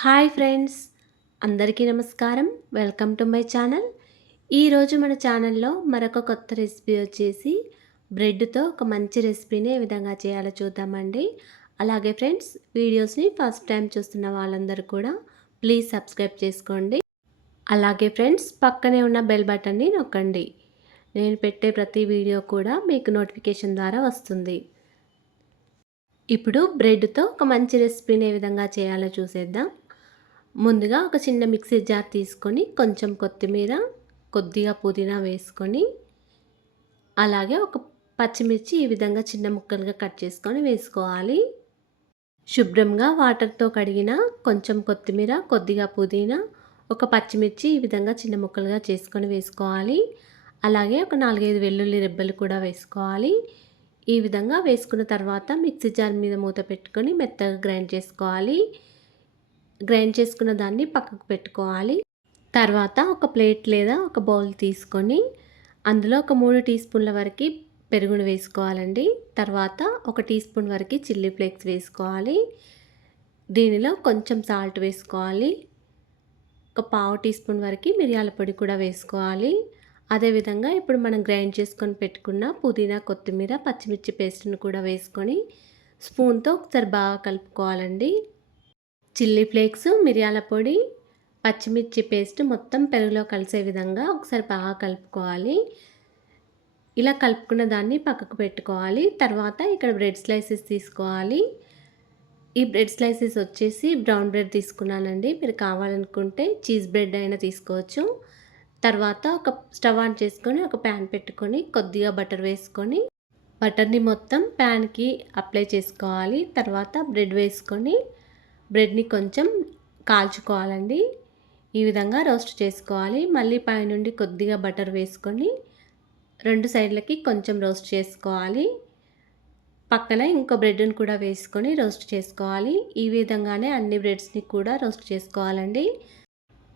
Hi friends, అందరికీ నమస్కారం. Welcome to my channel. ఈరోజు మన ఛానల్లో మరొక కొత్త రెసిపీ వచ్చేసి బ్రెడ్తో ఒక మంచి రెసిపీని ఏ విధంగా చేయాలో చూద్దామండి. అలాగే ఫ్రెండ్స్, వీడియోస్ని ఫస్ట్ టైం చూస్తున్న వాళ్ళందరూ కూడా ప్లీజ్ సబ్స్క్రైబ్ చేసుకోండి. అలాగే ఫ్రెండ్స్, పక్కనే ఉన్న బెల్ బటన్ని నొక్కండి. నేను పెట్టే ప్రతి వీడియో కూడా మీకు నోటిఫికేషన్ ద్వారా వస్తుంది. ఇప్పుడు బ్రెడ్తో ఒక మంచి రెసిపీని ఏ విధంగా చేయాలో చూసేద్దాం. ముందుగా ఒక చిన్న మిక్సీ జార్ తీసుకొని కొంచెం కొత్తిమీర, కొద్దిగా పుదీనా వేసుకొని, అలాగే ఒక పచ్చిమిర్చి ఈ విధంగా చిన్న ముక్కలుగా కట్ చేసుకొని వేసుకోవాలి. శుభ్రంగా వాటర్తో కడిగిన కొంచెం కొత్తిమీర, కొద్దిగా పుదీనా, ఒక పచ్చిమిర్చి ఈ విధంగా చిన్న ముక్కలుగా చేసుకొని వేసుకోవాలి. అలాగే ఒక 4-5 వెల్లుల్లి రెబ్బలు కూడా వేసుకోవాలి. ఈ విధంగా వేసుకున్న తర్వాత మిక్సీ జార్ మీద మూత పెట్టుకొని మెత్తగా గ్రైండ్ చేసుకోవాలి. గ్రైండ్ చేసుకున్న దాన్ని పక్కకు పెట్టుకోవాలి. తర్వాత ఒక ప్లేట్ లేదా ఒక బౌల్ తీసుకొని అందులో ఒక 3 టీ స్పూన్ల వరకు పెరుగును వేసుకోవాలండి. తర్వాత 1 టీ స్పూన్ వరకు చిల్లీ ఫ్లేక్స్ వేసుకోవాలి. దీనిలో కొంచెం సాల్ట్ వేసుకోవాలి. ఒక పావు టీ స్పూన్ వరకు మిరియాల పొడి కూడా వేసుకోవాలి. అదేవిధంగా ఇప్పుడు మనం గ్రైండ్ చేసుకొని పెట్టుకున్న పుదీనా, కొత్తిమీర, పచ్చిమిర్చి పేస్ట్ను కూడా వేసుకొని స్పూన్తో ఒకసారి బాగా కలుపుకోవాలండి. చిల్లీ ఫ్లేక్స్, మిరియాల పొడి, పచ్చిమిర్చి పేస్ట్ మొత్తం పెరుగులో కలిసే విధంగా ఒకసారి బాగా కలుపుకోవాలి. ఇలా కలుపుకున్న దాన్ని పక్కకు పెట్టుకోవాలి. తర్వాత ఇక్కడ బ్రెడ్ స్లైసెస్ తీసుకోవాలి. ఈ బ్రెడ్ స్లైసెస్ వచ్చేసి బ్రౌన్ బ్రెడ్ తీసుకున్నానండి. మీరు కావాలనుకుంటే చీజ్ బ్రెడ్ అయినా తీసుకోవచ్చు. తర్వాత ఒక స్టవ్ ఆన్ చేసుకొని ఒక ప్యాన్ పెట్టుకొని కొద్దిగా బటర్ వేసుకొని బటర్ని మొత్తం ప్యాన్కి అప్లై చేసుకోవాలి. తర్వాత బ్రెడ్ వేసుకొని బ్రెడ్ని కొంచెం కాల్చుకోవాలండి. ఈ విధంగా రోస్ట్ చేసుకోవాలి. మళ్ళీ పైనుండి కొద్దిగా బటర్ వేసుకొని 2 సైడ్లకి కొంచెం రోస్ట్ చేసుకోవాలి. పక్కన ఇంకో బ్రెడ్ని కూడా వేసుకొని రోస్ట్ చేసుకోవాలి. ఈ విధంగానే అన్ని బ్రెడ్స్ని కూడా రోస్ట్ చేసుకోవాలండి.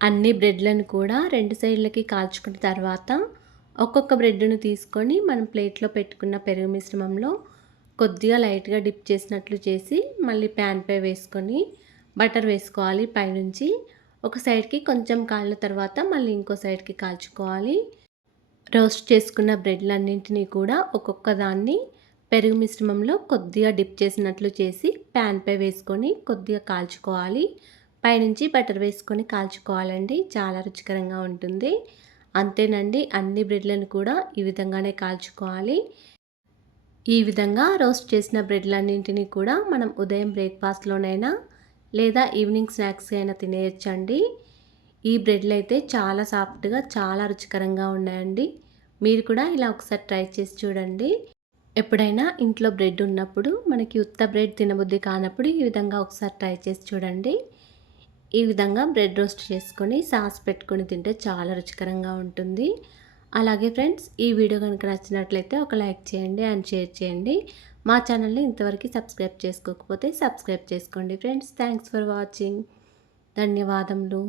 అన్ని బ్రెడ్లను కూడా 2 సైడ్లకి కాల్చుకున్న తర్వాత ఒక్కొక్క బ్రెడ్ను తీసుకొని మనం ప్లేట్లో పెట్టుకున్న పెరుగు మిశ్రమంలో కొద్దిగా లైట్గా డిప్ చేసినట్లు చేసి మళ్ళీ ప్యాన్పై వేసుకొని బటర్ వేసుకోవాలి. పైనుంచి ఒక సైడ్కి కొంచెం కాలిన తర్వాత మళ్ళీ ఇంకో సైడ్కి కాల్చుకోవాలి. రోస్ట్ చేసుకున్న బ్రెడ్లన్నింటినీ కూడా ఒక్కొక్క దాన్ని పెరుగు మిశ్రమంలో కొద్దిగా డిప్ చేసినట్లు చేసి ప్యాన్పై వేసుకొని కొద్దిగా కాల్చుకోవాలి. పైనుంచి బటర్ వేసుకొని కాల్చుకోవాలండి. చాలా రుచికరంగా ఉంటుంది. అంతేనండి, అన్ని బ్రెడ్లను కూడా ఈ విధంగానే కాల్చుకోవాలి. ఈ విధంగా రోస్ట్ చేసిన బ్రెడ్లన్నింటినీ కూడా మనం ఉదయం బ్రేక్ఫాస్ట్లోనైనా లేదా ఈవినింగ్ స్నాక్స్ అయినా తినేయచ్చండి. ఈ బ్రెడ్లు అయితే చాలా సాఫ్ట్గా, చాలా రుచికరంగా ఉన్నాయండి. మీరు కూడా ఇలా ఒకసారి ట్రై చేసి చూడండి. ఎప్పుడైనా ఇంట్లో బ్రెడ్ ఉన్నప్పుడు మనకి ఉత్త బ్రెడ్ తినబుద్ధి కానప్పుడు ఈ విధంగా ఒకసారి ట్రై చేసి చూడండి. ఈ విధంగా బ్రెడ్ రోస్ట్ చేసుకొని సాస్ పెట్టుకొని తింటే చాలా రుచికరంగా ఉంటుంది. అలాగే ఫ్రెండ్స్, ఈ వీడియో కనుక నచ్చినట్లయితే ఒక లైక్ చేయండి అండ్ షేర్ చేయండి. మా ఛానల్ని ఇంతవరకు సబ్స్క్రైబ్ చేసుకోకపోతే సబ్స్క్రైబ్ చేసుకోండి ఫ్రెండ్స్. Thanks for watching. ధన్యవాదములు.